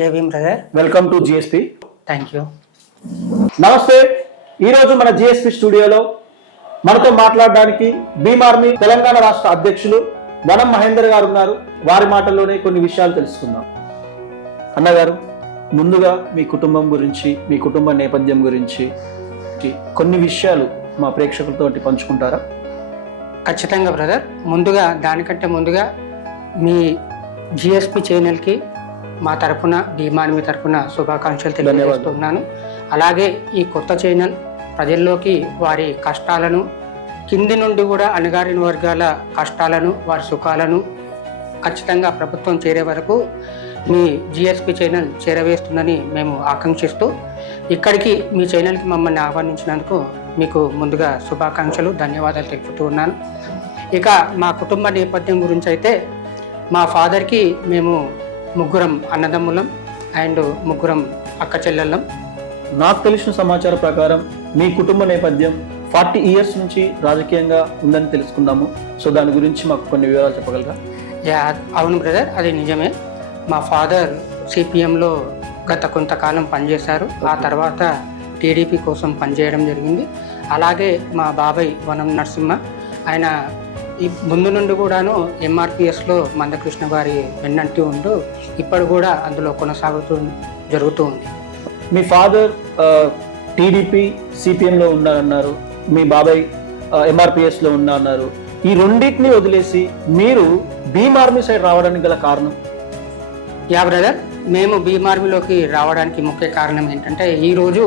జై Bhim brother. Welcome to GSP. Thank you. నమస్తే. ఈరోజు మన జిఎస్పి స్టూడియోలో మనతో మాట్లాడడానికి భీమ్ ఆర్మీ తెలంగాణ రాష్ట్ర అధ్యక్షులు వనం మహేందర్ గారు ఉన్నారు. వారి మాటల్లోనే కొన్ని విషయాలు తెలుసుకుందాం. అన్నగారు, ముందుగా మీ కుటుంబం గురించి, మీ కుటుంబ నేపథ్యం గురించి కొన్ని విషయాలు మా ప్రేక్షకులతో పంచుకుంటారా? ఖచ్చితంగా బ్రదర్. దానికంటే ముందుగా మీ జిఎస్పి ఛానల్కి మా తరఫున, భీమ్ ఆర్మీ తరఫున శుభాకాంక్షలు తెలియజేస్తున్నాను. అలాగే ఈ కొత్త ఛానల్ ప్రజల్లోకి వారి కష్టాలను, కింది నుండి కూడా అణగారిన వర్గాల కష్టాలను, వారి సుఖాలను ఖచ్చితంగా ప్రభుత్వం చేరే వరకు మీ జిఎస్పి ఛానల్ చేరవేస్తుందని మేము ఆకాంక్షిస్తూ, ఇక్కడికి మీ ఛానల్కి మమ్మల్ని ఆహ్వానించినందుకు మీకు ముందుగా శుభాకాంక్షలు, ధన్యవాదాలు తెలుపుతూ ఉన్నాను. ఇక మా కుటుంబ నేపథ్యం గురించి అయితే, మా ఫాదర్కి మేము ముగ్గురం అన్నదమ్ములం అండ్ ముగ్గురం అక్క చెల్లెళ్ళం. నాకు తెలిసిన సమాచారం ప్రకారం మీ కుటుంబ నేపథ్యం 40 years నుంచి రాజకీయంగా ఉందని తెలుసుకున్నాము. సో దాని గురించి మాకు కొన్ని వివరాలు చెప్పగలరా? అవును బ్రదర్, అది నిజమే. మా ఫాదర్ సిపిఎంలో గత కొంతకాలం పనిచేశారు. ఆ తర్వాత టీడీపీ కోసం పనిచేయడం జరిగింది. అలాగే మా బాబాయ్ వనం నరసింహ, ఆయన ఈ ముందు నుండి కూడాను ఎంఆర్పిఎస్లో మందకృష్ణ గారి వెన్నంటి ఉంటూ ఇప్పుడు కూడా అందులో జరుగుతూ ఉంది. మీ ఫాదర్ టీడీపీ సిపిఎంలో ఉన్నారన్నారు, మీ బాబాయ్ ఎంఆర్పిఎస్లో ఉన్నారన్నారు. ఈ రెండింటిని వదిలేసి మీరు భీమ్ ఆర్మీ సైడ్ రావడానికి గల కారణం? యా బ్రదర్, మేము భీమ్ ఆర్మీలోకి రావడానికి ముఖ్య కారణం ఏంటంటే, ఈరోజు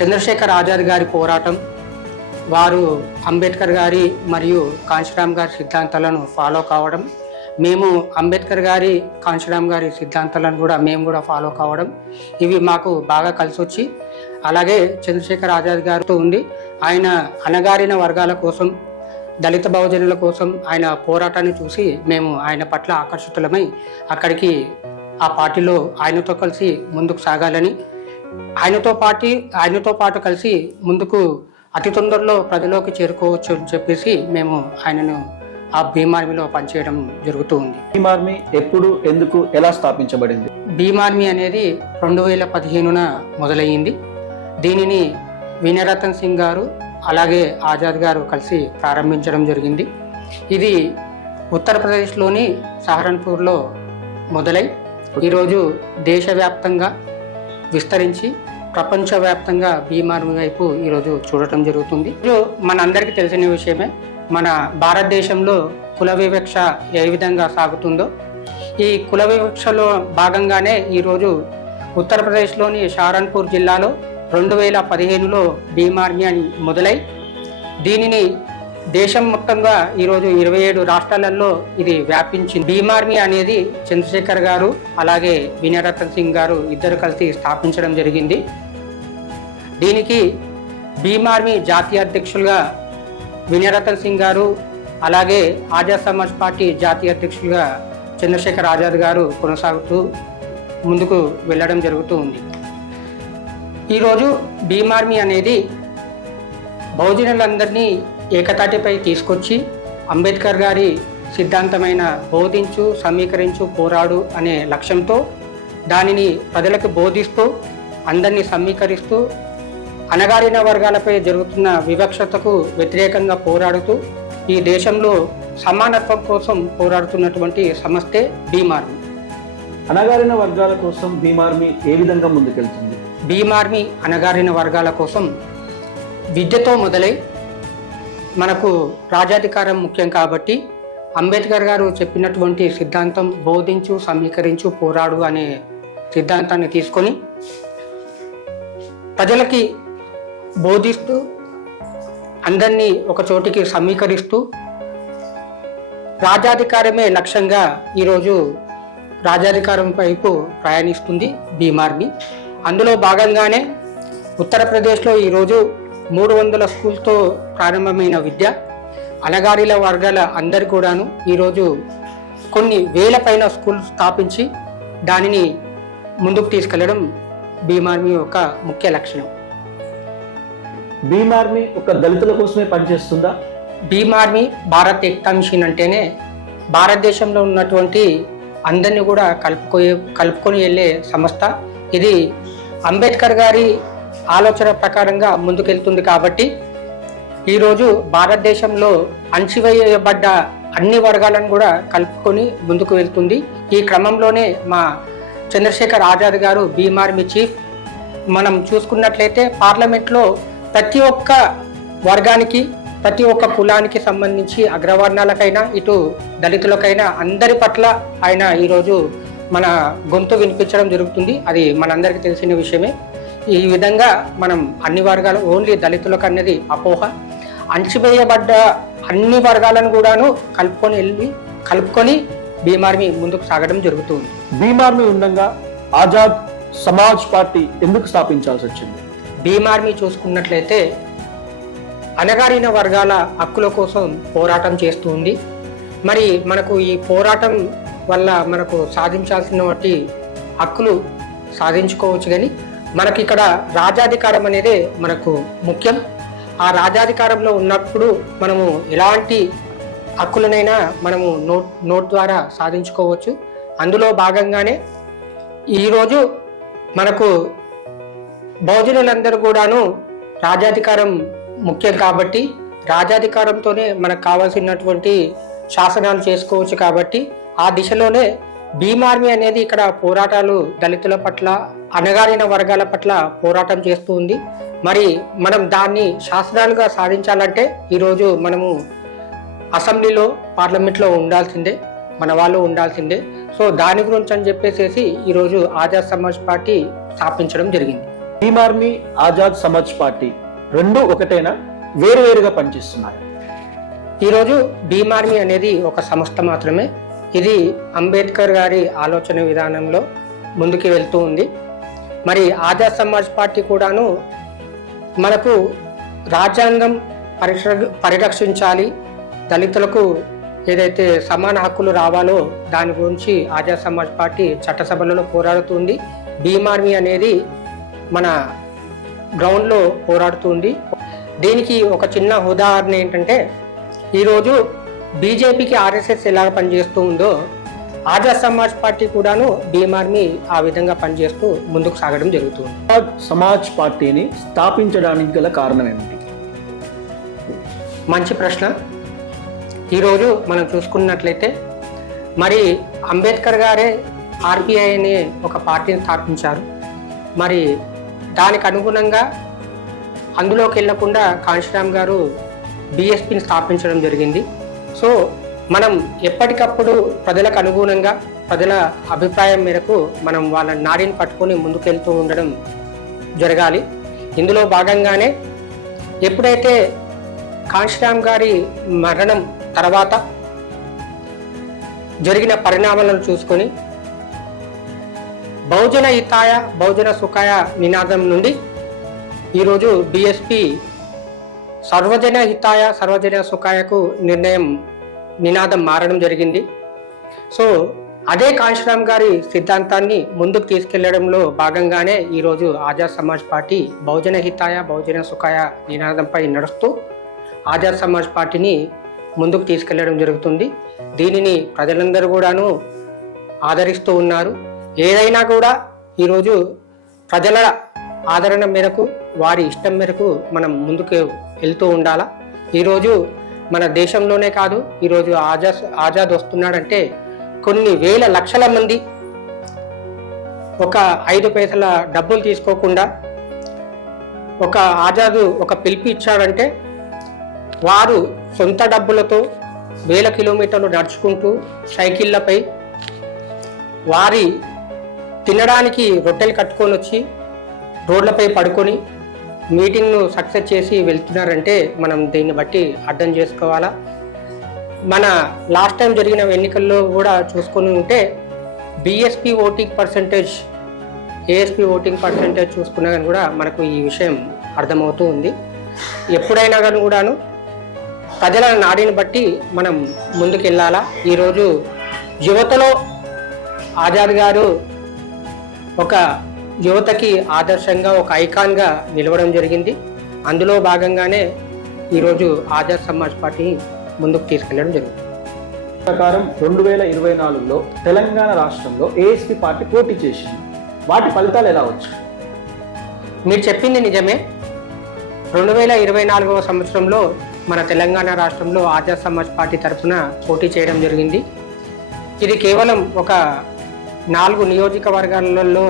చంద్రశేఖర్ ఆజాద్ గారి పోరాటం, వారు అంబేద్కర్ గారి మరియు కాంశీరామ్ గారి సిద్ధాంతాలను ఫాలో కావడం, మేము అంబేద్కర్ గారి, కాంశీరామ్ గారి సిద్ధాంతాలను కూడా మేము ఫాలో కావడం, ఇవి మాకు బాగా కలిసి వచ్చి, అలాగే చంద్రశేఖర్ ఆజాద్ గారితో ఉండి ఆయన అణగారిన వర్గాల కోసం, దళిత బహుజనుల కోసం ఆయన పోరాటాన్ని చూసి మేము ఆయన పట్ల ఆకర్షితులమై అక్కడికి ఆ పార్టీలో ఆయనతో కలిసి ముందుకు సాగాలని, ఆయనతో పాటు కలిసి ముందుకు అతి తొందరలో ప్రజలోకి చేరుకోవచ్చు అని చెప్పేసి మేము ఆయనను ఆ భీమ్ ఆర్మీలో పనిచేయడం జరుగుతూ ఉంది. భీమ్ ఆర్మీ ఎప్పుడు, ఎందుకు, ఎలా స్థాపించబడింది? భీమ్ ఆర్మీ అనేది 2015 మొదలయ్యింది. దీనిని వినయరతన్ సింగ్ గారు అలాగే ఆజాద్ గారు కలిసి ప్రారంభించడం జరిగింది. ఇది ఉత్తరప్రదేశ్లోని సహరన్పూర్లో మొదలై ఈరోజు దేశవ్యాప్తంగా విస్తరించి ప్రపంచవ్యాప్తంగా భీమ్ ఆర్మీ వైపు ఈరోజు చూడటం జరుగుతుంది. మనందరికీ తెలిసిన విషయమే, మన భారతదేశంలో కుల వివక్ష ఏ విధంగా సాగుతుందో, ఈ కుల వివక్షలో భాగంగానే ఈరోజు ఉత్తరప్రదేశ్లోని సహరన్పూర్ జిల్లాలో 2015లో భీమ్ ఆర్మీ అని మొదలై దీనిని దేశం మొత్తంగా ఈరోజు 27 రాష్ట్రాలలో ఇది వ్యాపించింది. భీమ్ ఆర్మీ అనేది చంద్రశేఖర్ గారు అలాగే వినయరతన్ సింగ్ గారు ఇద్దరు కలిసి స్థాపించడం జరిగింది. దీనికి భీమ్ ఆర్మీ జాతీయ అధ్యక్షులుగా వినయరతన్ సింగ్ గారు, అలాగే ఆజాద్ సమాజ్ పార్టీ జాతీయ అధ్యక్షులుగా చంద్రశేఖర్ ఆజాద్ గారు కొనసాగుతూ ముందుకు వెళ్ళడం జరుగుతూ ఉంది. ఈరోజు భీమ్ ఆర్మీ అనేది బహుజనులందరినీ ఏకతాటిపై తీసుకొచ్చి అంబేద్కర్ గారి సిద్ధాంతమైన బోధించు, సమీకరించు, పోరాడు అనే లక్ష్యంతో దానిని ప్రజలకు బోధిస్తూ, అందరినీ సమీకరిస్తూ, అణగారిన వర్గాలపై జరుగుతున్న వివక్షతకు వ్యతిరేకంగా పోరాడుతూ ఈ దేశంలో సమానత్వం కోసం పోరాడుతున్నటువంటి సంస్థే భీమ్ ఆర్మీ. అణగారిన వర్గాల కోసం భీమ్ ఆర్మీ ఏ విధంగా ముందుకెళ్తుంది? భీమ్ ఆర్మీ అణగారిన వర్గాల కోసం విద్యతో మొదలై, మనకు రాజ్యాధికారం ముఖ్యం కాబట్టి అంబేద్కర్ గారు చెప్పినటువంటి సిద్ధాంతం బోధించు, సమీకరించు, పోరాడు అనే సిద్ధాంతాన్ని తీసుకొని ప్రజలకి బోధిస్తూ, అందరినీ ఒక చోటికి సమీకరిస్తూ, రాజ్యాధికారమే లక్ష్యంగా ఈరోజు రాజ్యాధికారం వైపు ప్రయాణిస్తుంది భీమ్ ఆర్మీ. అందులో భాగంగానే ఉత్తరప్రదేశ్లో ఈరోజు 300 స్కూల్తో ప్రారంభమైన విద్య అణగారిన వర్గాల అందరు కూడాను ఈరోజు కొన్ని వేల పైన స్కూల్ స్థాపించి దానిని ముందుకు తీసుకెళ్లడం భీమ్ ఆర్మీ యొక్క ముఖ్య లక్ష్యం. భీమ్ ఆర్మీ ఒక దళితుల కోసమే పనిచేస్తుందా? భీమ్ ఆర్మీ భారత్ ఏక్తా మిషన్ అంటేనే భారతదేశంలో ఉన్నటువంటి అందరినీ కూడా కలుపుకొని వెళ్ళే సంస్థ. ఇది అంబేద్కర్ గారి ఆలోచన ప్రకారంగా ముందుకెళ్తుంది కాబట్టి ఈరోజు భారతదేశంలో అణచివేయబడ్డ అన్ని వర్గాలను కూడా కలుపుకొని ముందుకు వెళ్తుంది. ఈ క్రమంలోనే మా చంద్రశేఖర్ ఆజాద్ గారు భీమ్ ఆర్మీ చీఫ్. మనం చూసుకున్నట్లయితే పార్లమెంట్లో ప్రతి ఒక్క వర్గానికి, ప్రతి ఒక్క కులానికి సంబంధించి అగ్రవర్ణాలకైనా ఇటు దళితులకైనా అందరి పట్ల ఆయన ఈరోజు మన గొంతు వినిపించడం జరుగుతుంది. అది మనందరికీ తెలిసిన విషయమే. ఈ విధంగా మనం అన్ని వర్గాలు, ఓన్లీ దళితులకు అన్నది అపోహ. అణచివేయబడ్డ అన్ని వర్గాలను కూడాను కలుపుకొని భీమ్ ఆర్మీ ముందుకు సాగడం జరుగుతుంది. భీమ్ ఆర్మీ ఉండగా ఆజాద్ సమాజ్ పార్టీ ఎందుకు స్థాపించాల్సి వచ్చింది? భీమ్ ఆర్మీ చూసుకున్నట్లయితే అణగారిన వర్గాల హక్కుల కోసం పోరాటం చేస్తూ ఉంది. మరి మనకు ఈ పోరాటం వల్ల మనకు సాధించాల్సిన వాటి హక్కులు సాధించుకోవచ్చు, కానీ మనకి ఇక్కడ రాజాధికారం అనేది మనకు ముఖ్యం. ఆ రాజాధికారంలో ఉన్నప్పుడు మనము ఎలాంటి హక్కులనైనా మనము నోట్ ద్వారా సాధించుకోవచ్చు. అందులో భాగంగానే ఈరోజు మనకు బహుజనులందరూ కూడాను రాజాధికారం ముఖ్యం కాబట్టి రాజాధికారంతోనే మనకు కావాల్సినటువంటి శాసనాలు చేసుకోవచ్చు. కాబట్టి ఆ దిశలోనే భీమ్ ఆర్మీ అనేది ఇక్కడ పోరాటాలు దళితుల పట్ల, అణగారిన వర్గాల పట్ల పోరాటం చేస్తూ ఉంది. మరి మనం దాన్ని శాసనాలుగా సాధించాలంటే ఈరోజు మనము అసెంబ్లీలో, పార్లమెంట్లో ఉండాల్సిందే, మన వాళ్ళు ఉండాల్సిందే. సో దాని గురించి అని చెప్పేసి ఈరోజు ఆజాద్ సమాజ్ పార్టీ స్థాపించడం జరిగింది. భీమ్ ఆర్మీ, ఆజాద్ సమాజ్ పార్టీ రెండు ఒకటేనా, వేరువేరుగా పనిచేస్తున్నాయి? ఈరోజు భీమ్ ఆర్మీ అనేది ఒక సంస్థ మాత్రమే. ఇది అంబేద్కర్ గారి ఆలోచన విధానంలో ముందుకు వెళ్తూ ఉంది. మరి ఆజాద్ సమాజ్ పార్టీ కూడాను మనకు రాజ్యాంగం పరిరక్షించాలి, దళితులకు ఏదైతే సమాన హక్కులు రావాలో దాని గురించి ఆజాద్ సమాజ్ పార్టీ చట్టసభలలో పోరాడుతుంది. భీమ్ ఆర్మీ అనేది మన గ్రౌండ్లో పోరాడుతుంది. దీనికి ఒక చిన్న ఉదాహరణ ఏంటంటే, ఈరోజు బీజేపీకి ఆర్ఎస్ఎస్ ఎలా పనిచేస్తూ ఉందో ఆజాద్ సమాజ్ పార్టీ కూడాను భీమ్ ఆర్మీ ఆ విధంగా పనిచేస్తూ ముందుకు సాగడం జరుగుతుంది. ఆజాద్ సమాజ్ పార్టీని స్థాపించడానికి గల కారణం ఏమిటి? మంచి ప్రశ్న. ఈరోజు మనం చూసుకున్నట్లయితే మరి అంబేద్కర్ గారే ఆర్పిఐ అనే ఒక పార్టీని స్థాపించారు. మరి దానికి అనుగుణంగా అందులోకి వెళ్లకుండా కాంశీరామ్ గారు బిఎస్పిని స్థాపించడం జరిగింది. సో మనం ఎప్పటికప్పుడు ప్రజలకు అనుగుణంగా, ప్రజల అభిప్రాయం మేరకు మనం వాళ్ళ నాడిని పట్టుకొని ముందుకెళ్తూ ఉండడం జరగాలి. ఇందులో భాగంగానే ఎప్పుడైతే కాంశీరామ్ గారి మరణం తర్వాత జరిగిన పరిణామాలను చూసుకొని బహుజన హితాయ బహుజన సుఖాయ నినాదం నుండి ఈరోజు బిఎస్పి సర్వజన హితాయ సర్వజన సుఖాయకు నినాదం మారడం జరిగింది. సో అదే కాంశీరామ్ గారి సిద్ధాంతాన్ని ముందుకు తీసుకెళ్లడంలో భాగంగానే ఈరోజు ఆజాద్ సమాజ్ పార్టీ బహుజన హితాయ బహుజన సుఖాయ నినాదంపై నడుస్తూ ఆజాద్ సమాజ్ పార్టీని ముందుకు తీసుకెళ్లడం జరుగుతుంది. దీనిని ప్రజలందరూ కూడాను ఆదరిస్తూ ఉన్నారు. ఏదైనా కూడా ఈరోజు ప్రజల ఆదరణ మేరకు, వారి ఇష్టం మేరకు మనం ముందుకు వెళ్తూ ఉండాలా. ఈరోజు మన దేశంలోనే కాదు, ఈరోజు ఆజాద్ వస్తున్నాడంటే కొన్ని వేల లక్షల మంది ఒక 5 పైసల డబ్బులు తీసుకోకుండా ఒక ఆజాద్ ఒక పిలుపు ఇచ్చాడంటే వారు సొంత డబ్బులతో వేల కిలోమీటర్లు నడుచుకుంటూ సైకిళ్లపై వారి తినడానికి రొట్టెలు కట్టుకొని వచ్చి రోడ్లపై పడుకొని మీటింగ్ను సక్సెస్ చేసి వెళ్తున్నారంటే మనం దీన్ని బట్టి అర్థం చేసుకోవాలా. మన లాస్ట్ టైం జరిగిన ఎన్నికల్లో కూడా చూసుకొని ఉంటే BSP voting percentage, ASP voting percentage చూసుకున్నా కానీ కూడా మనకు ఈ విషయం అర్థమవుతూ ఉంది. ఎప్పుడైనా కానీ కూడాను ప్రజల నాడిని బట్టి మనం ముందుకు వెళ్ళాలా. ఈరోజు యువతలో ఆజాద్ గారు ఒక యువతకి ఆదర్శంగా, ఒక ఐకాన్గా నిలవడం జరిగింది. అందులో భాగంగానే ఈరోజు ఆజాద్ సమాజ్ పార్టీని ముందుకు తీసుకెళ్ళడం జరుగుతుంది. ప్రకారం 2024లో తెలంగాణ రాష్ట్రంలో ఏఎస్పీ పార్టీ పోటీ చేసింది. వాటి ఫలితాలు ఎలా వచ్చాయి? మీరు చెప్పింది నిజమే. 2024 సంవత్సరంలో మన తెలంగాణ రాష్ట్రంలో ఆజాద్ సమాజ్ పార్టీ తరఫున పోటీ చేయడం జరిగింది. ఇది కేవలం ఒక 4 నియోజకవర్గాలలో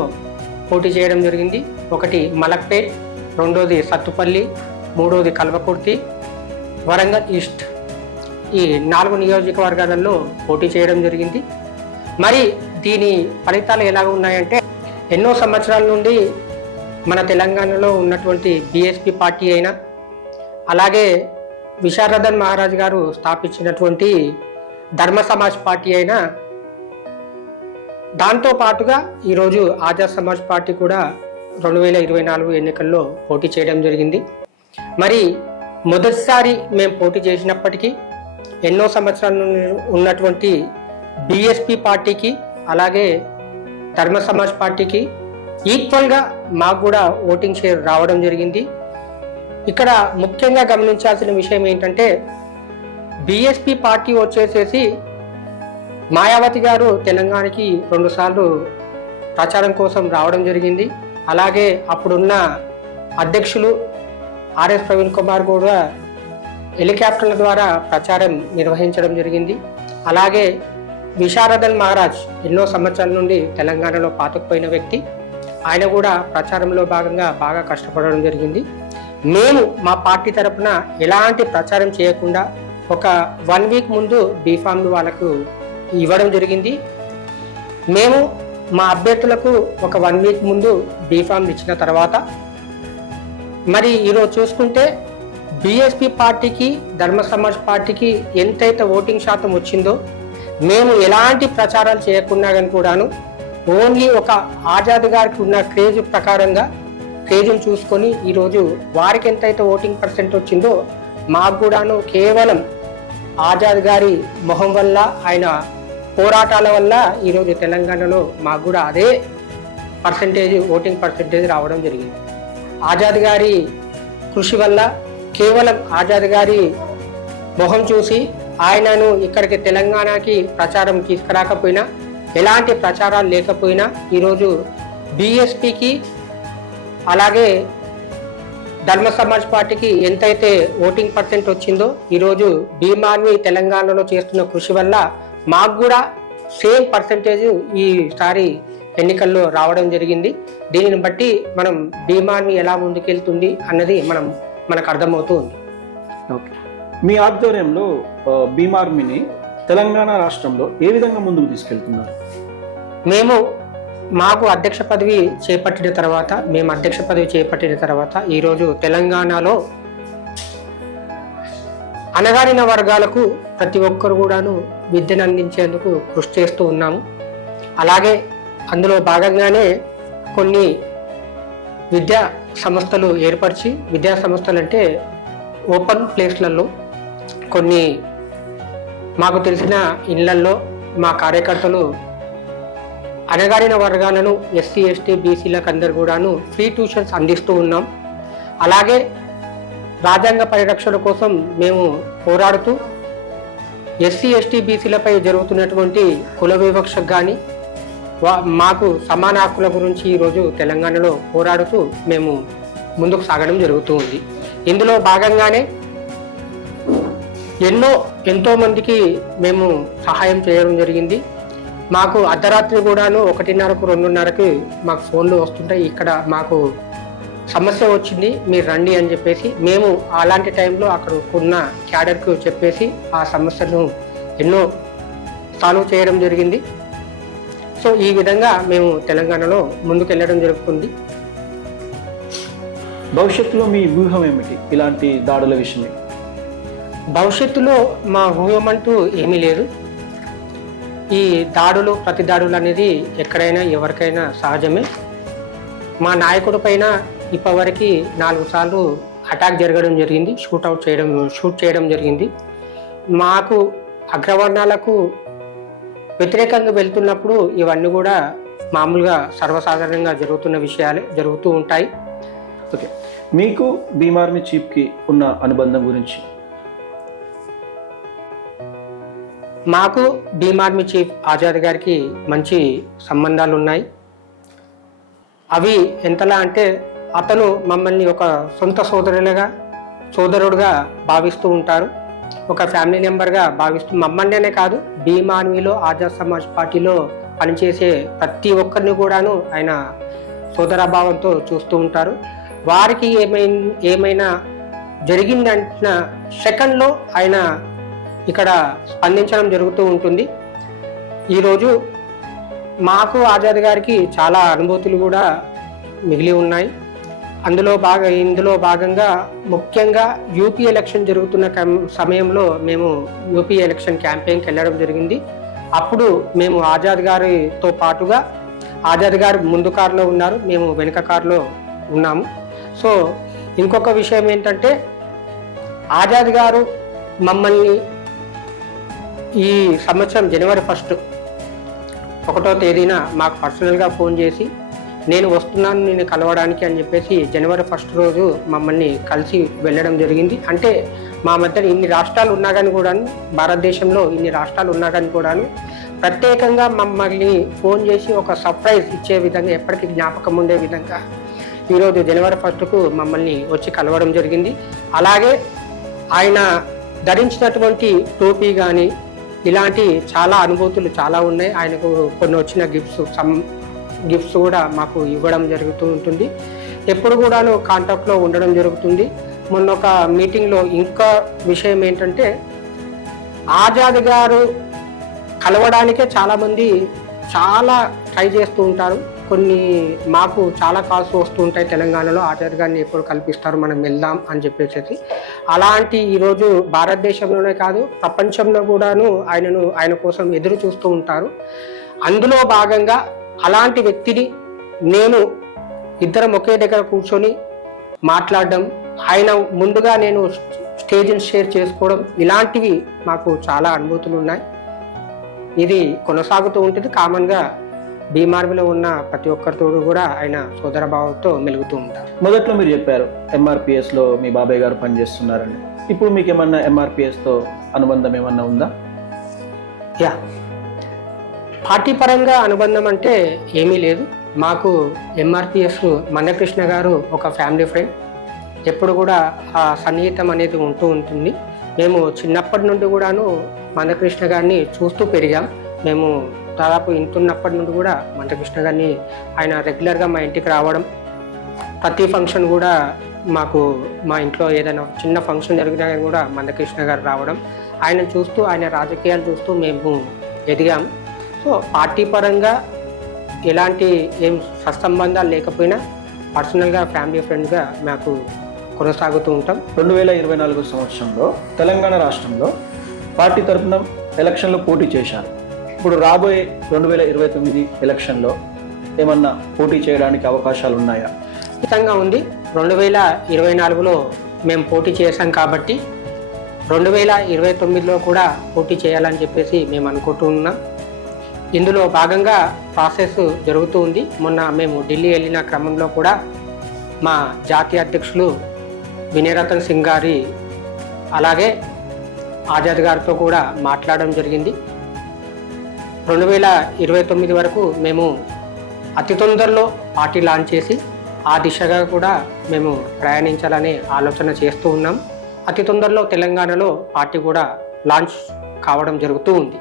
పోటీ చేయడం జరిగింది. ఒకటి మలక్పేట్, రెండోది సత్తుపల్లి, మూడోది కల్వకుర్తి, వరంగల్ ఈస్ట్. ఈ 4 నియోజకవర్గాలలో పోటీ చేయడం జరిగింది. మరి దీని ఫలితాలు ఎలా ఉన్నాయంటే, ఎన్నో సంవత్సరాల నుండి మన తెలంగాణలో ఉన్నటువంటి బీఎస్పీ పార్టీ అయినా, అలాగే విశారదన్ మహారాజ్ గారు స్థాపించినటువంటి ధర్మ సమాజ్ పార్టీ అయినా, దాంతో పాటుగా ఈరోజు ఆజాద్ సమాజ్ పార్టీ కూడా 2024 ఎన్నికల్లో పోటీ చేయడం జరిగింది. మరి మొదటిసారి మేము పోటీ చేసినప్పటికీ ఎన్నో సంవత్సరాల నుండి ఉన్నటువంటి బీఎస్పీ పార్టీకి అలాగే ధర్మ సమాజ్ పార్టీకి ఈక్వల్గా మాకు కూడా ఓటింగ్ షేర్ రావడం జరిగింది. ఇక్కడ ముఖ్యంగా గమనించాల్సిన విషయం ఏంటంటే, బీఎస్పీ పార్టీ వచ్చేసేసి మాయావతి గారు తెలంగాణకి 2 సార్లు ప్రచారం కోసం రావడం జరిగింది. అలాగే అప్పుడున్న అధ్యక్షులు ఆర్ఎస్ ప్రవీణ్ కుమార్ కూడా హెలికాప్టర్ల ద్వారా ప్రచారం నిర్వహించడం జరిగింది. అలాగే విశారదన్ మహారాజ్ ఎన్నో సంవత్సరాల నుండి తెలంగాణలో పాతుకుపోయిన వ్యక్తి, ఆయన కూడా ప్రచారంలో భాగంగా బాగా కష్టపడడం జరిగింది. మేము మా పార్టీ తరఫున ఎలాంటి ప్రచారం చేయకుండా ఒక 1 వీక్ ముందు బీఫామ్లు వాళ్ళకు ఇవ్వడం జరిగింది. మేము మా అభ్యర్థులకు ఒక 1 వీక్ ముందు బీఫామ్లు ఇచ్చిన తర్వాత, మరి ఈరోజు చూసుకుంటే బీఎస్పీ పార్టీకి ధర్మ సమాజ్ పార్టీకి ఎంతైతే ఓటింగ్ శాతం వచ్చిందో, మేము ఎలాంటి ప్రచారాలు చేయకుండా కానీ కూడాను ఓన్లీ ఒక ఆజాద్ గారికి ఉన్న క్రేజ్ ప్రకారంగా క్రేజ్ని చూసుకొని ఈరోజు వారికి ఎంతైతే ఓటింగ్ పర్సెంట్ వచ్చిందో మాకు కూడాను కేవలం ఆజాద్ గారి మొహం వల్ల, ఆయన పోరాటాల వల్ల ఈరోజు తెలంగాణలో మాకు కూడా అదే ఓటింగ్ పర్సెంటేజ్ రావడం జరిగింది. ఆజాద్ గారి కృషి వల్ల, కేవలం ఆజాద్ గారి మొహం చూసి ఆయనను ఇక్కడికి తెలంగాణకి ప్రచారం తీసుకురాకపోయినా, ఎలాంటి ప్రచారాలు లేకపోయినా ఈరోజు బీఎస్పీకి అలాగే ధర్మ సమాజ్ పార్టీకి ఎంతైతే ఓటింగ్ పర్సెంట్ వచ్చిందో, ఈరోజు భీమార్మీ తెలంగాణలో చేస్తున్న కృషి వల్ల మాకు కూడా సేమ్ పర్సెంటేజ్ ఈసారి ఎన్నికల్లో రావడం జరిగింది. దీనిని బట్టి మనం భీమార్మీ ఎలా ముందుకెళ్తుంది అన్నది మనకు అర్థమవుతూ ఉంది. ఓకే, మీ ఆధ్వర్యంలో భీమార్మీని తెలంగాణ రాష్ట్రంలో ఏ విధంగా ముందుకు తీసుకెళ్తున్నారు? మాకు అధ్యక్ష పదవి చేపట్టిన తర్వాత ఈరోజు తెలంగాణలో అణగారిన వర్గాలకు ప్రతి ఒక్కరు కూడాను విద్యను అందించేందుకు కృషి చేస్తూ ఉన్నాము. అలాగే అందులో భాగంగానే కొన్ని విద్యా సంస్థలు ఏర్పరిచి, విద్యా సంస్థలు అంటే ఓపెన్ ప్లేస్లలో కొన్ని మాకు తెలిసిన ఇళ్లల్లో మా కార్యకర్తలు అణగారిన వర్గాలను ఎస్సీ ఎస్టీ బీసీలకు అందరు కూడాను ఫ్రీ ట్యూషన్స్ అందిస్తూ ఉన్నాం. అలాగే రాజ్యాంగ పరిరక్షణ కోసం మేము పోరాడుతూ ఎస్సీ ఎస్టీ బీసీలపై జరుగుతున్నటువంటి కుల వివక్షకు కానీ మాకు సమాన హక్కుల గురించి ఈరోజు తెలంగాణలో పోరాడుతూ మేము ముందుకు సాగడం జరుగుతూ ఉంది. ఇందులో భాగంగానే ఎంతో మందికి మేము సహాయం చేయడం జరిగింది. మాకు అర్ధరాత్రి కూడాను 1:30కు 2:30కి మాకు ఫోన్లు వస్తుంటాయి, ఇక్కడ మాకు సమస్య వచ్చింది మీరు రండి అని చెప్పేసి మేము అలాంటి టైంలో అక్కడ ఉన్న క్యాడర్కు చెప్పేసి ఆ సమస్యను ఎన్నో సాల్వ్ చేయడం జరిగింది. సో ఈ విధంగా మేము తెలంగాణలో ముందుకు వెళ్ళడం జరుగుతుంది. భవిష్యత్తులో మీ వ్యూహం ఏమిటి ఇలాంటి దాడుల విషయమే? భవిష్యత్తులో మా వ్యూహం అంటూ ఏమీ లేదు. ఈ దాడులు ప్రతి దాడులు అనేది ఎక్కడైనా ఎవరికైనా సహజమే. మా నాయకుడి పైన ఇప్పటివరకు 4 సార్లు అటాక్ జరగడం జరిగింది, షూట్ చేయడం జరిగింది. మాకు అగ్రవర్ణాలకు వ్యతిరేకంగా వెళ్తున్నప్పుడు ఇవన్నీ కూడా మామూలుగా సర్వసాధారణంగా జరుగుతున్న విషయాలే జరుగుతూ ఉంటాయి. ఓకే, మీకు భీమార్మీ చీఫ్కి ఉన్న అనుబంధం గురించి? మాకు భీమ్ ఆర్మీ చీఫ్ ఆజాద్ గారికి మంచి సంబంధాలు ఉన్నాయి. అవి ఎంతలా అంటే అతను మమ్మల్ని ఒక సొంత సోదరుడుగా భావిస్తూ ఉంటారు. ఒక ఫ్యామిలీ మెంబర్గా భావిస్తూ మమ్మల్నే కాదు, భీమ్ ఆర్మీలో ఆజాద్ సమాజ్ పార్టీలో పనిచేసే ప్రతి ఒక్కరిని కూడాను ఆయన సోదరభావంతో చూస్తూ ఉంటారు. వారికి ఏమైనా జరిగిందంటున్న సెకండ్లో ఆయన ఇక్కడ స్పందించడం జరుగుతూ ఉంటుంది. ఈరోజు మాకు ఆజాద్ గారికి చాలా అనుభూతులు కూడా మిగిలి ఉన్నాయి. ఇందులో భాగంగా ముఖ్యంగా యూపీ ఎలక్షన్ జరుగుతున్న సమయంలో మేము యూపీ ఎలక్షన్ క్యాంపెయిన్కి వెళ్ళడం జరిగింది. అప్పుడు మేము ఆజాద్ గారితో పాటుగా, ఆజాద్ గారు ముందు కారులో ఉన్నారు, మేము వెనుక కారులో ఉన్నాము. సో ఇంకొక విషయం ఏంటంటే, ఆజాద్ గారు మమ్మల్ని ఈ సంవత్సరం జనవరి 1వ తేదీన మాకు పర్సనల్గా ఫోన్ చేసి నేను వస్తున్నాను నేను కలవడానికి అని చెప్పేసి జనవరి 1 రోజు మమ్మల్ని కలిసి వెళ్ళడం జరిగింది. అంటే మా మధ్య ఇన్ని రాష్ట్రాలు ఉన్నా కానీ కూడాను, భారతదేశంలో ఇన్ని రాష్ట్రాలు ఉన్నా కానీ కూడాను ప్రత్యేకంగా మమ్మల్ని ఫోన్ చేసి ఒక సర్ప్రైజ్ ఇచ్చే విధంగా, ఎప్పటికీ జ్ఞాపకం ఉండే విధంగా ఈరోజు జనవరి 1కు మమ్మల్ని వచ్చి కలవడం జరిగింది. అలాగే ఆయన ధరించినటువంటి టోపీ కానీ ఇలాంటి చాలా అనుభూతులు చాలా ఉన్నాయి. ఆయనకు కొన్ని వచ్చిన గిఫ్ట్స్ కూడా మాకు ఇవ్వడం జరుగుతూ ఉంటుంది. ఎప్పుడు కూడాను కాంటాక్ట్లో ఉండడం జరుగుతుంది. మొన్న ఒక మీటింగ్లో ఇంకా విషయం ఏంటంటే, ఆజాద్ గారు కలవడానికే చాలామంది చాలా ట్రై చేస్తూ ఉంటారు. మాకు చాలా కాల్స్ వస్తూ ఉంటాయి తెలంగాణలో, ఆజాద్ గారిని ఎప్పుడు కల్పిస్తారు, మనం వెళ్దాం అని చెప్పేసి. అలాంటి ఈరోజు భారతదేశంలోనే కాదు ప్రపంచంలో కూడాను ఆయన కోసం ఎదురు చూస్తూ ఉంటారు. అందులో భాగంగా అలాంటి వ్యక్తిని ఇద్దరం ఒకే దగ్గర కూర్చొని మాట్లాడడం, ఆయన ముందుగా నేను స్టేజ్ని షేర్ చేసుకోవడం, ఇలాంటివి మాకు చాలా అనుభూతులు ఉన్నాయి. ఇది కొనసాగుతూ ఉంటుంది. కామన్గా భీమ్ ఆర్మీలో ఉన్న ప్రతి ఒక్కరితో కూడా ఆయన సోదర భావంతో మెలుగుతూ ఉంటారు. మొదట్లో మీరు చెప్పారు ఎంఆర్పిఎస్లో మీ బాబాయ్ గారు పనిచేస్తున్నారని. ఇప్పుడు మీకు ఏమన్నా ఎంఆర్పిఎస్తో అనుబంధం ఏమన్నా ఉందా? యా, పార్టీ పరంగా అనుబంధం అంటే ఏమీ లేదు. మాకు ఎంఆర్పిఎస్ మందకృష్ణ గారు ఒక ఫ్యామిలీ ఫ్రెండ్. ఎప్పుడు కూడా ఆ సన్నిహితం అనేది ఉంటూ ఉంటుంది. మేము చిన్నప్పటి నుండి కూడాను మందకృష్ణ గారిని చూస్తూ పెరిగాం. మేము దాదాపు ఇంటున్నప్పటి నుండి కూడా మందకృష్ణ గారిని ఆయన రెగ్యులర్గా మా ఇంటికి రావడం, ప్రతి ఫంక్షన్ కూడా మా ఇంట్లో ఏదైనా చిన్న ఫంక్షన్ జరిగినా కూడా మందకృష్ణ గారు రావడం, ఆయన చూస్తూ ఆయన రాజకీయాలు చూస్తూ మేము ఎదిగాం. సో పార్టీ పరంగా ఎలాంటి సత్సంబంధాలు లేకపోయినా పర్సనల్గా ఫ్యామిలీ ఫ్రెండ్గా మాకు కొనసాగుతూ ఉంటాం. 2024 సంవత్సరంలో తెలంగాణ రాష్ట్రంలో పార్టీ తరఫున ఎలక్షన్లో పోటీ చేశారు. ఇప్పుడు రాబోయే 2029 ఎలక్షన్లో ఏమన్నా పోటీ చేయడానికి అవకాశాలు ఉన్నాయా? ఖచ్చితంగా ఉంది. 2024లో మేము పోటీ చేశాం కాబట్టి 2029లో కూడా పోటీ చేయాలని చెప్పేసి మేము అనుకుంటున్నాం. ఇందులో భాగంగా ప్రాసెస్ జరుగుతూ ఉంది. మొన్న మేము ఢిల్లీ వెళ్ళిన క్రమంలో కూడా మా జాతీయ అధ్యక్షులు వినయరతన్ సింగ్ గారి అలాగే ఆజాద్ గారితో కూడా మాట్లాడడం జరిగింది. 2029 వరకు మేము అతి తొందరలో పార్టీ లాంచ్ చేసి ఆ దిశగా కూడా మేము ప్రయాణించాలనే ఆలోచన చేస్తూ ఉన్నాం. అతి తొందరలో తెలంగాణలో పార్టీ కూడా లాంచ్ కావడం జరుగుతూ ఉంది.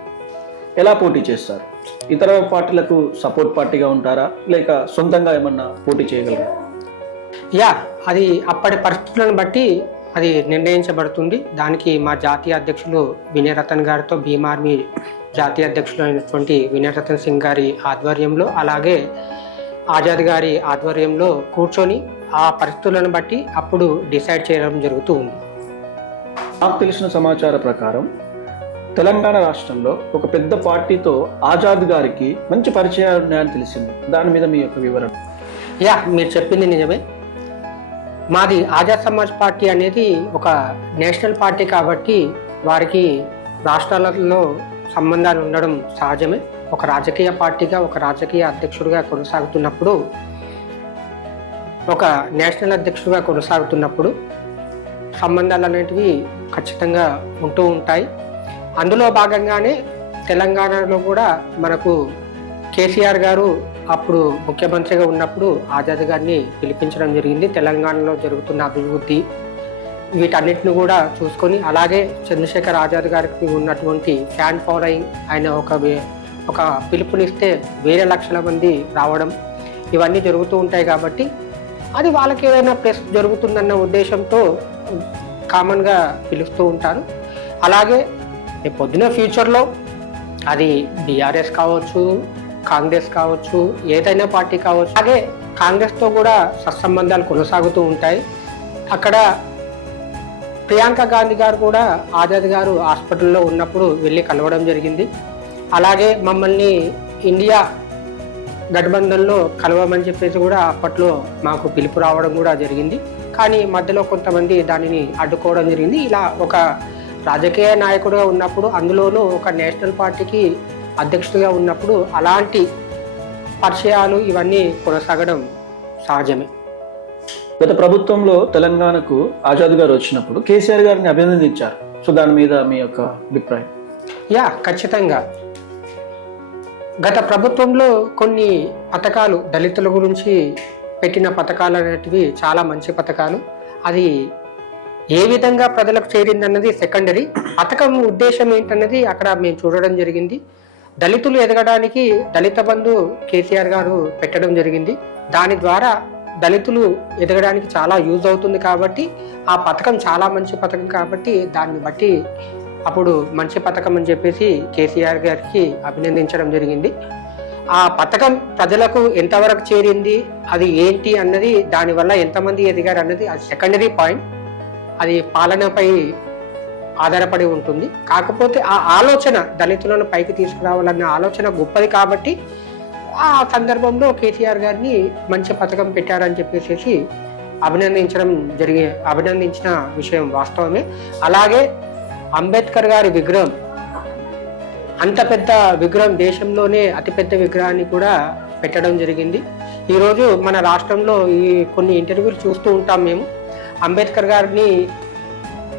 ఎలా పోటీ చేస్తారు? ఇతర పార్టీలకు సపోర్ట్ పార్టీగా ఉంటారా, లేక సొంతంగా ఏమన్నా పోటీ చేయగలరా? యా, అది అప్పటి పరిస్థితులను బట్టి అది నిర్ణయించబడుతుంది. దానికి మా జాతీయ అధ్యక్షులు వినయరతన్ గారితో, భీమ్ ఆర్మీ జాతీయ అధ్యక్షులు అయినటువంటి వినయరతన్ సింగ్ గారి ఆధ్వర్యంలో, అలాగే ఆజాద్ గారి ఆధ్వర్యంలో కూర్చొని ఆ పరిస్థితులను బట్టి అప్పుడు డిసైడ్ చేయడం జరుగుతూ ఉంది. నాకు తెలిసిన సమాచార ప్రకారం తెలంగాణ రాష్ట్రంలో ఒక పెద్ద పార్టీతో ఆజాద్ గారికి మంచి పరిచయాలు ఉన్నాయని తెలిసింది. దాని మీద మీ యొక్క వివరణ. యా, మీరు చెప్పింది నిజమే. మాది ఆజాద్ సమాజ్ పార్టీ అనేది ఒక నేషనల్ పార్టీ కాబట్టి వారికి రాష్ట్రాలలో సంబంధాలు ఉండడం సహజమే. ఒక రాజకీయ పార్టీగా, ఒక రాజకీయ అధ్యక్షుడిగా కొనసాగుతున్నప్పుడు, ఒక నేషనల్ అధ్యక్షుడిగా కొనసాగుతున్నప్పుడు సంబంధాలు అనేటివి ఖచ్చితంగా ఉంటూ ఉంటాయి. అందులో భాగంగానే తెలంగాణలో కూడా మనకు కేసీఆర్ గారు అప్పుడు ముఖ్యమంత్రిగా ఉన్నప్పుడు ఆజాద్ గారిని పిలిపించడం జరిగింది. తెలంగాణలో జరుగుతున్న అభివృద్ధి వీటన్నిటిని కూడా చూసుకొని, అలాగే చంద్రశేఖర్ ఆజాద్ గారికి ఉన్నటువంటి ఫ్యాన్ ఫాలోయింగ్, ఆయన ఒక పిలుపునిస్తే వేరే లక్షల మంది రావడం ఇవన్నీ జరుగుతూ ఉంటాయి. కాబట్టి అది వాళ్ళకి ఏదైనా ప్లస్ జరుగుతుందన్న ఉద్దేశంతో కామన్గా పిలుస్తూ ఉంటారు. అలాగే పొద్దున ఫ్యూచర్లో అది బీఆర్ఎస్ కావచ్చు, కాంగ్రెస్ కావచ్చు, ఏదైనా పార్టీ కావచ్చు, అలాగే కాంగ్రెస్తో కూడా సత్సంబంధాలు కొనసాగుతూ ఉంటాయి. అక్కడ ప్రియాంక గాంధీ గారు కూడా ఆజాద్ గారు హాస్పిటల్లో ఉన్నప్పుడు వెళ్ళి కలవడం జరిగింది. అలాగే మమ్మల్ని ఇండియా గఠబంధన్లో కలవమని చెప్పేసి కూడా అప్పట్లో మాకు పిలుపు రావడం కూడా జరిగింది. కానీ మధ్యలో కొంతమంది దానిని అడ్డుకోవడం జరిగింది. ఇలా ఒక రాజకీయ నాయకుడుగా ఉన్నప్పుడు, అందులోనూ ఒక నేషనల్ పార్టీకి అధ్యక్షుడిగా ఉన్నప్పుడు అలాంటి పరిచయాలు ఇవన్నీ కొనసాగడం సహజమే. గత ప్రభుత్వంలో తెలంగాణకు ఆజాద్ గారు వచ్చినప్పుడు కేసీఆర్ గారిని అభినందించారు. సో దాని మీద మీ యొక్క అభిప్రాయం? ఖచ్చితంగా. గత ప్రభుత్వంలో కొన్ని పథకాలు దళితుల గురించి పెట్టిన పథకాలు అనేటివి చాలా మంచి పథకాలు. అది ఏ విధంగా ప్రజలకు చేరిందన్నది సెకండరీ. పథకం ఉద్దేశం ఏంటన్నది అక్కడ మేము చూడడం జరిగింది. దళితులు ఎదగడానికి దళిత బంధు కేసీఆర్ గారు పెట్టడం జరిగింది. దాని ద్వారా దళితులు ఎదగడానికి చాలా యూజ్ అవుతుంది. కాబట్టి ఆ పథకం చాలా మంచి పథకం కాబట్టి దాన్ని బట్టి అప్పుడు మంచి పథకం అని చెప్పేసి కేసీఆర్ గారికి అభినందించడం జరిగింది. ఆ పథకం ప్రజలకు ఎంతవరకు చేరింది, అది ఏంటి అన్నది, దానివల్ల ఎంతమంది ఎదిగారు అన్నది అది సెకండరీ పాయింట్. అది పాలనపై ఆధారపడి ఉంటుంది. కాకపోతే ఆ ఆలోచన దళితులను పైకి తీసుకురావాలన్న ఆలోచన గొప్పది కాబట్టి ఆ సందర్భంలో కేసీఆర్ గారిని మంచి పథకం పెట్టారని చెప్పేసి అభినందించిన విషయం వాస్తవమే. అలాగే అంబేద్కర్ గారి విగ్రహం, అంత పెద్ద విగ్రహం, దేశంలోనే అతిపెద్ద విగ్రహాన్ని కూడా పెట్టడం జరిగింది. ఈరోజు మన రాష్ట్రంలో ఈ కొన్ని ఇంటర్వ్యూలు చూస్తూ ఉంటాం మేము. అంబేద్కర్ గారిని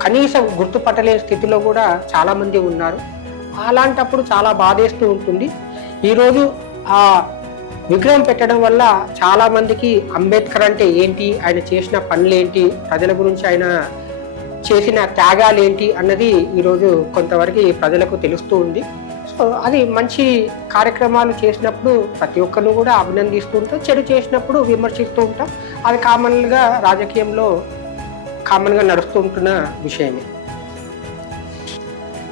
కనీసం గుర్తుపట్టలేని స్థితిలో కూడా చాలామంది ఉన్నారు. అలాంటప్పుడు చాలా బాధేస్తూ ఉంటుంది. ఈరోజు ఆ విగ్రహం పెట్టడం వల్ల చాలామందికి అంబేద్కర్ అంటే ఏంటి, ఆయన చేసిన పనులు ఏంటి, ప్రజల గురించి ఆయన చేసిన త్యాగాలు ఏంటి అన్నది ఈరోజు కొంతవరకు ప్రజలకు తెలుస్తూ ఉంది. సో అది మంచి కార్యక్రమాలు చేసినప్పుడు ప్రతి ఒక్కరిని కూడా అభినందిస్తూ ఉంటాం, చెడు చేసినప్పుడు విమర్శిస్తూ ఉంటాం. అది కామన్గా రాజకీయంలో కామన్గా నడుస్తూ ఉంటున్న విషయమే.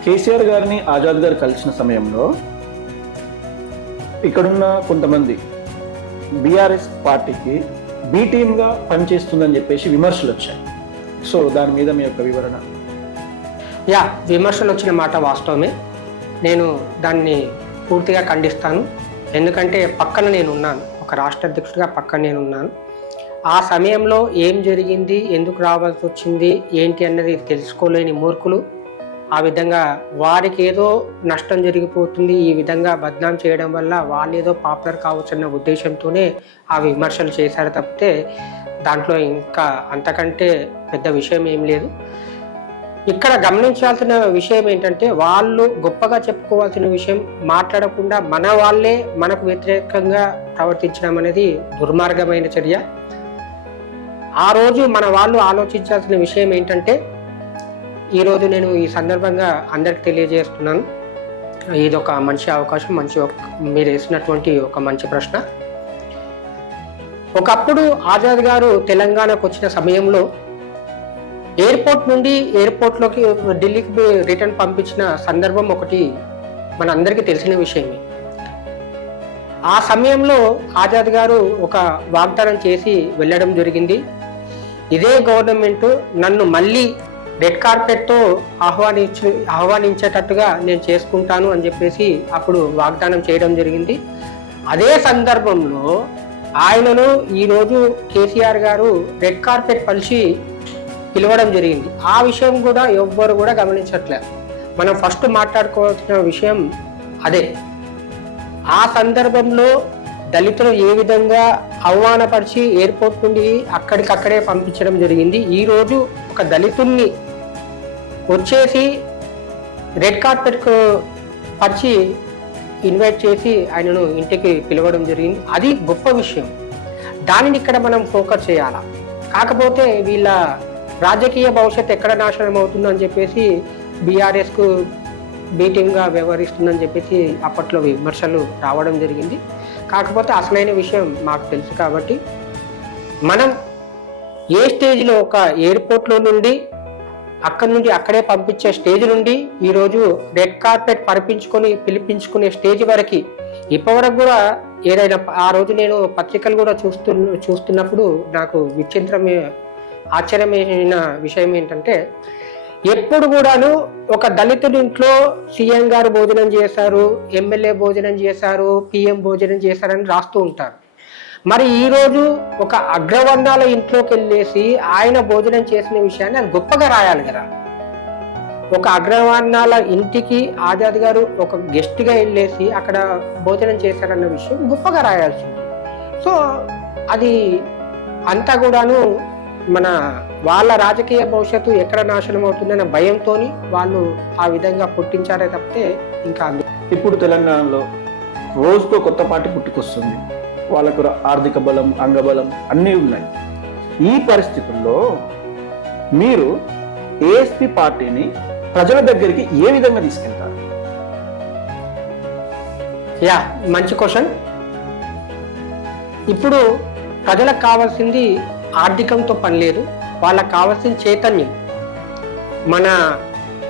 కేసీఆర్ గారిని ఆజాద్ గారు కలిసిన సమయంలో ఇక్కడున్న కొంతమంది బీఆర్ఎస్ పార్టీకి బి టీమ్గా పనిచేస్తుందని చెప్పేసి విమర్శలు వచ్చాయి. సో దాని మీద మీ యొక్క వివరణ? విమర్శలు వచ్చిన మాట వాస్తవమే. నేను దాన్ని పూర్తిగా ఖండిస్తాను. ఎందుకంటే పక్కన నేను ఉన్నాను, ఒక రాష్ట్ర అధ్యక్షుడిగా పక్కన నేను ఉన్నాను. ఆ సమయంలో ఏం జరిగింది, ఎందుకు రావాల్సి వచ్చింది, ఏంటి అన్నది తెలుసుకోలేని మూర్ఖులు ఆ విధంగా వారికి ఏదో నష్టం జరిగిపోతుంది, ఈ విధంగా బద్నాం చేయడం వల్ల వాళ్ళు ఏదో పాపులర్ కావచ్చు అన్న ఉద్దేశంతోనే ఆ విమర్శలు చేశారు తప్పితే దాంట్లో ఇంకా అంతకంటే పెద్ద విషయం ఏం లేదు. ఇక్కడ గమనించాల్సిన విషయం ఏంటంటే, వాళ్ళు గొప్పగా చెప్పుకోవాల్సిన విషయం మాట్లాడకుండా మన వాళ్ళే మనకు వ్యతిరేకంగా ప్రవర్తించడం అనేది దుర్మార్గమైన చర్య. ఆ రోజు మన వాళ్ళు ఆలోచించాల్సిన విషయం ఏంటంటే, ఈరోజు నేను ఈ సందర్భంగా అందరికి తెలియజేస్తున్నాను, ఇది ఒక మంచి అవకాశం, మీరు వేసినటువంటి ఒక మంచి ప్రశ్న. ఒకప్పుడు ఆజాద్ గారు తెలంగాణకు వచ్చిన సమయంలో ఎయిర్పోర్ట్ నుండి ఎయిర్పోర్ట్లోకి ఢిల్లీకి రిటర్న్ పంపించిన సందర్భం ఒకటి మన అందరికీ తెలిసిన విషయమే. ఆ సమయంలో ఆజాద్ గారు ఒక వాగ్దానం చేసి వెళ్ళడం జరిగింది. ఇదే గవర్నమెంట్ నన్ను మళ్ళీ రెడ్ కార్పెట్తో ఆహ్వానించేటట్టుగా నేను చేసుకుంటాను అని చెప్పేసి అప్పుడు వాగ్దానం చేయడం జరిగింది. అదే సందర్భంలో ఆయనను ఈరోజు కేసీఆర్ గారు రెడ్ కార్పెట్ పలిచి పిలవడం జరిగింది. ఆ విషయం కూడా ఎవ్వరు కూడా గమనించట్లేదు. మనం ఫస్ట్ మాట్లాడుకోవాల్సిన విషయం అదే. ఆ సందర్భంలో దళితులు ఏ విధంగా అవమానపరిచి ఎయిర్పోర్ట్ నుండి అక్కడికక్కడే పంపించడం జరిగింది. ఈరోజు ఒక దళితుల్ని వచ్చేసి రెడ్ కార్పెట్కు పరిచి ఇన్వైట్ చేసి ఆయనను ఇంటికి పిలవడం జరిగింది. అది గొప్ప విషయం. దానిని ఇక్కడ మనం ఫోకస్ చేయాలా. కాకపోతే వీళ్ళ రాజకీయ భవిష్యత్తు ఎక్కడ నాశనం అవుతుందని చెప్పేసి బీఆర్ఎస్కు బీటీంగా వ్యవహరిస్తుందని చెప్పేసి అప్పట్లో విమర్శలు రావడం జరిగింది. కాకపోతే అసలైన విషయం మాకు తెలుసు కాబట్టి మనం ఏ స్టేజ్లో ఒక ఎయిర్పోర్ట్లో నుండి అక్కడి నుండి అక్కడే పంపించే స్టేజ్ నుండి ఈరోజు రెడ్ కార్పెట్ పిలిపించుకునే స్టేజ్ వరకు ఇప్పటివరకు కూడా ఏదైనా ఆ రోజు నేను పత్రికలు కూడా చూస్తున్నప్పుడు నాకు ఆశ్చర్యమైన విషయం ఏంటంటే ఎప్పుడు కూడాను ఒక దళితుడి ఇంట్లో సీఎం గారు భోజనం చేశారు, ఎమ్మెల్యే భోజనం చేశారు, పిఎం భోజనం చేశారని రాస్తూ ఉంటారు. మరి ఈరోజు ఒక అగ్రవర్ణాల ఇంట్లోకి వెళ్ళేసి ఆయన భోజనం చేసిన విషయాన్ని అది గొప్పగా రాయాలి కదా. ఒక అగ్రవర్ణాల ఇంటికి ఆజాద్ గారు ఒక గెస్ట్గా వెళ్ళేసి అక్కడ భోజనం చేశారన్న విషయం గొప్పగా రాయాల్సింది. సో అది అంతా కూడాను వాళ్ళ రాజకీయ భవిష్యత్తు ఎక్కడ నాశనం అవుతుందన్న భయంతో వాళ్ళు ఆ విధంగా పుట్టించారే తప్పితే ఇంకా ఇప్పుడు తెలంగాణలో రోజుకో కొత్త పార్టీ పుట్టుకొస్తుంది. వాళ్ళకు ఆర్థిక బలం, అంగబలం అన్నీ ఉన్నాయి. ఈ పరిస్థితుల్లో మీరు ఏఎస్పీ పార్టీని ప్రజల దగ్గరికి ఏ విధంగా తీసుకెళ్తారు? మంచి క్వశ్చన్. ఇప్పుడు ప్రజలకు కావాల్సింది ఆర్థికంతో పని లేదు, వాళ్ళకు కావాల్సిన చైతన్యం.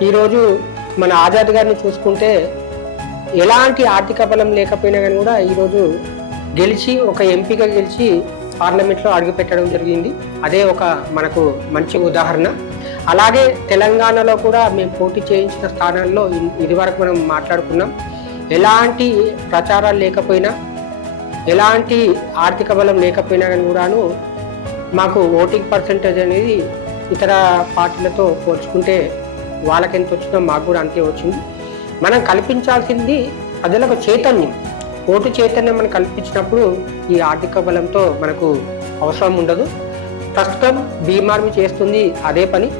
ఈరోజు మన ఆజాద్ గారిని చూసుకుంటే ఎలాంటి ఆర్థిక బలం లేకపోయినా కానీ కూడా ఈరోజు గెలిచి ఒక ఎంపీగా గెలిచి పార్లమెంట్లో అడుగుపెట్టడం జరిగింది. అదే ఒక మనకు మంచి ఉదాహరణ. అలాగే తెలంగాణలో కూడా మేము పోటీ చేయించిన స్థానాల్లో ఇదివరకు మనం మాట్లాడుకున్నాం. ఎలాంటి ప్రచారాలు లేకపోయినా, ఎలాంటి ఆర్థిక బలం లేకపోయినా కానీ కూడాను మాకు ఓటింగ్ పర్సెంటేజ్ అనేది ఇతర పార్టీలతో పోల్చుకుంటే వాళ్ళకి ఎంత వచ్చిందో మాకు కూడా అంతే వచ్చింది. మనం కల్పించాల్సింది ప్రజలకు చైతన్యం, ఓటు చైతన్యం మనం కల్పించినప్పుడు ఈ ఆర్థిక బలంతో మనకు అవసరం ఉండదు. ప్రస్తుతం బీమార్మి చేస్తుంది అదే పని.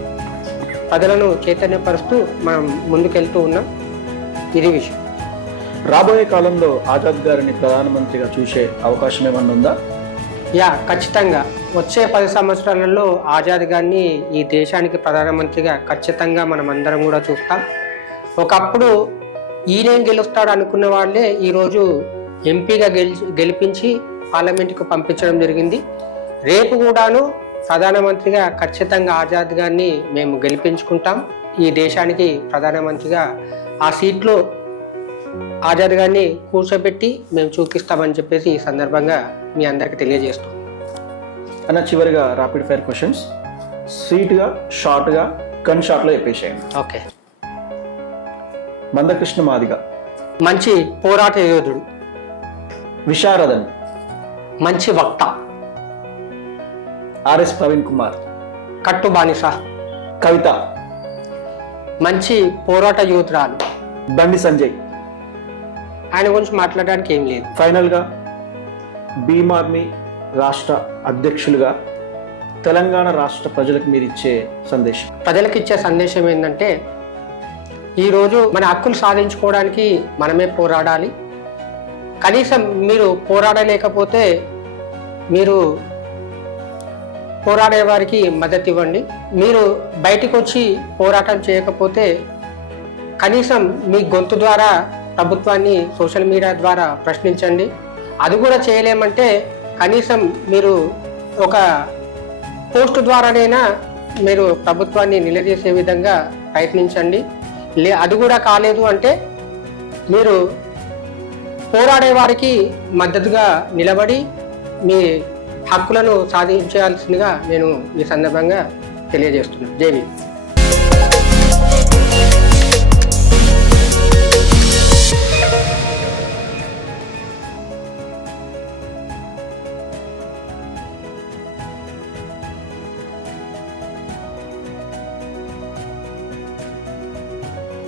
ప్రజలను చైతన్యపరుస్తూ మనం ముందుకెళ్తూ ఉన్నాం. ఇది విషయం. రాబోయే కాలంలో ఆజాద్ గారిని ప్రధానమంత్రిగా చూసే అవకాశం ఏమన్నా ఉందా? ఖచ్చితంగా. వచ్చే 10 సంవత్సరాలలో ఆజాద్ గారిని ఈ దేశానికి ప్రధానమంత్రిగా ఖచ్చితంగా మనం అందరం కూడా చూస్తాం. ఒకప్పుడు ఈయనేం గెలుస్తాడు అనుకున్న వాళ్ళే ఈరోజు ఎంపీగా గెలిపించి పార్లమెంటుకు పంపించడం జరిగింది. రేపు కూడాను ప్రధానమంత్రిగా ఖచ్చితంగా ఆజాద్ గారిని మేము గెలిపించుకుంటాం. ఈ దేశానికి ప్రధానమంత్రిగా ఆ సీట్లో ఆజాద్ గారిని కూర్చోబెట్టి మేము చూపిస్తామని చెప్పేసి ఈ సందర్భంగా మీ అందరికి తెలియజేస్తాం. అన్న, చివరిగా రాపిడ్ ఫైర్ క్వశ్చన్స్, స్వీట్గా, షార్ట్గా, గన్ షాట్లో చెప్పేసేయండి. ఓకే. మందకృష్ణ మాదిగ మంచి పోరాట యోధుడు. విశారదన్ మంచి వక్త. ఆర్ఎస్ ప్రవీణ్ కుమార్ కట్టు బానిస. కవిత మంచి పోరాట యోధురాలు. బండి సంజయ్ ఆయన గురించి మాట్లాడడానికి ఏం లేదు. ఫైనల్గా బీమార్మి రాష్ట్ర అధ్యక్షులుగా తెలంగాణ రాష్ట్ర ప్రజలకు మీరు ఇచ్చే సందేశం? ప్రజలకు ఇచ్చే సందేశం ఏంటంటే ఈరోజు మన హక్కులు సాధించుకోవడానికి మనమే పోరాడాలి. కనీసం మీరు పోరాడలేకపోతే మీరు పోరాడే వారికి మద్దతు ఇవ్వండి. మీరు బయటకు వచ్చి పోరాటం చేయకపోతే కనీసం మీ గొంతు ద్వారా ప్రభుత్వాన్ని సోషల్ మీడియా ద్వారా ప్రశ్నించండి. అది కూడా చేయలేమంటే కనీసం మీరు ఒక పోస్ట్ ద్వారానైనా మీరు ప్రభుత్వాన్ని నిలదీసే విధంగా ప్రయత్నించండి. అది కూడా కాలేదు అంటే మీరు పోరాడే వారికి మద్దతుగా నిలబడి మీ హక్కులను సాధించాల్సిందిగా నేను ఈ సందర్భంగా తెలియజేస్తున్నాను. జై భీమ్.